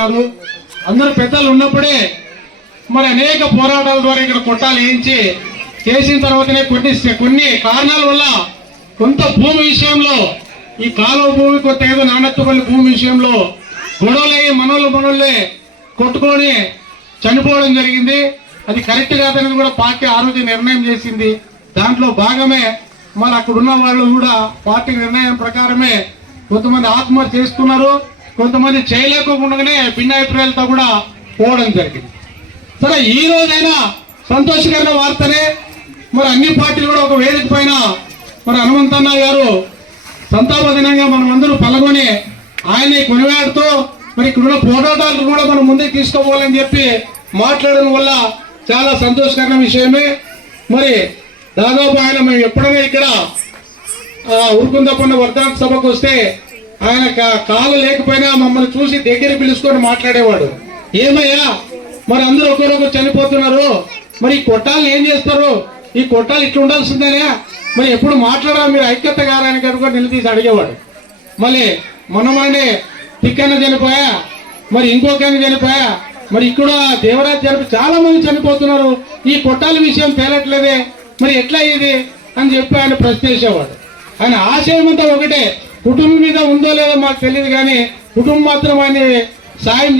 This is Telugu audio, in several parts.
కాదు. అందరూ పెద్దలు ఉన్నప్పుడే మరి అనేక పోరాటాల ద్వారా ఇక్కడ కొట్టాలు వేయించి చేసిన తర్వాతనే కొన్ని కొన్ని కారణాల వల్ల కొంత భూమి విషయంలో ఈ కాలువ భూమి కొత్త ఏదో నాణ్యతపల్లి భూమి విషయంలో గొడవలయ్యి మనోళ్ళు మనోళ్ళే కొట్టుకొని చనిపోవడం జరిగింది. అది కరెక్ట్ కాదనేది కూడా పార్టీ ఆ రోజు నిర్ణయం చేసింది. దాంట్లో భాగమే మరి అక్కడ ఉన్న వాళ్ళు కూడా పార్టీ నిర్ణయం ప్రకారమే కొంతమంది ఆత్మహత్య చేసుకున్నారు. కొంతమంది చేయలేకోకుండానే భిన్నాభిప్రాయాలతో కూడా పోవడం జరిగింది. సరే ఈ రోజైనా సంతోషకరమైన వార్తనే మరి అన్ని పార్టీలు కూడా ఒక వేదిక పైన మరి హనుమంతన్న గారు సంతాప దినంగా మనం అందరూ పాల్గొని ఆయన్ని కొనివేడుతూ మరి ఇక్కడ ఉన్న పోరాటాలు కూడా మనం ముందుకు తీసుకోవాలని చెప్పి మాట్లాడడం వల్ల చాలా సంతోషకరమైన విషయమే. మరి దాదాపు ఆయన మేము ఎప్పుడైనా ఇక్కడ ఊరుకుందపన్న వర్ధంత సభకు వస్తే ఆయన కాలు లేకపోయినా మమ్మల్ని చూసి దగ్గర పిలుచుకొని మాట్లాడేవాడు. ఏమయ్యా? మరి అందరూ ఒకరొకరు చనిపోతున్నారు. మరి ఈ కొట్టాలను ఏం చేస్తారు? ఈ కొట్టాలు ఇట్లా ఉండాల్సిందేనా మరి ఎప్పుడు మాట్లాడా మీరు ఐక్యత గారానికి కనుక నిలదీసి అడిగేవాడు. మళ్ళీ మొన్నమనే తిక్కన చనిపోయా? మరి ఇంకొకరిని చనిపోయా? మరి ఇక్కడ దేవరాజ్ చనిపో చాలా మంది చనిపోతున్నారు. ఈ కొట్టాల విషయం తేలట్లేదే. మరి ఎట్లా ఇది? అని చెప్పి ఆయన ప్రశ్నించేవాడు ఆయన ఆశయం అంతా ఒకటే. కుటుంబం మీద ఉందో లేదో మాకు తెలియదు కానీ కుటుంబం మాత్రం ఆయన సాయం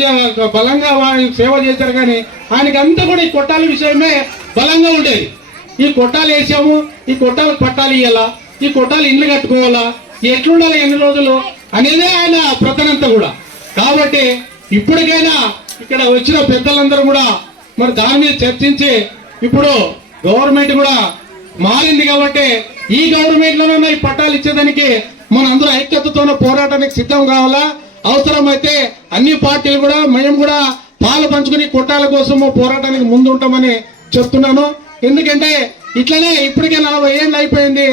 బలంగా వారికి సేవ చేశారు కానీ ఆయనకి అంతా కూడా ఈ కొట్టాల విషయమే బలంగా ఉండేది. ఈ కొట్టాలు వేసాము ఈ కొట్టాలు పట్టాలు ఇవ్వాలా ఈ కొట్టాలు ఇల్లు కట్టుకోవాలా ఎట్లుండాలి ఎన్ని రోజులు అనేదే ఆయన ప్రతనంతా కూడా. కాబట్టి ఇప్పటికైనా ఇక్కడ వచ్చిన పెద్దలందరూ కూడా మరి దాని మీద చర్చించి ఇప్పుడు గవర్నమెంట్ కూడా మారింది కాబట్టి ఈ గవర్నమెంట్లోనే ఈ పట్టాలు ఇచ్చేదానికి మన అందరూ ఐక్యతతోనే పోరాటానికి సిద్ధం కావాలా? అవసరమైతే అన్ని పార్టీలు కూడా మేము కూడా పాలు పంచుకుని కొట్టాల కోసము పోరాటానికి ముందు ఉంటామని చెప్తున్నాను. ఎందుకంటే ఇట్లనే ఇప్పటికే నలభై ఏళ్ళు అయిపోయింది.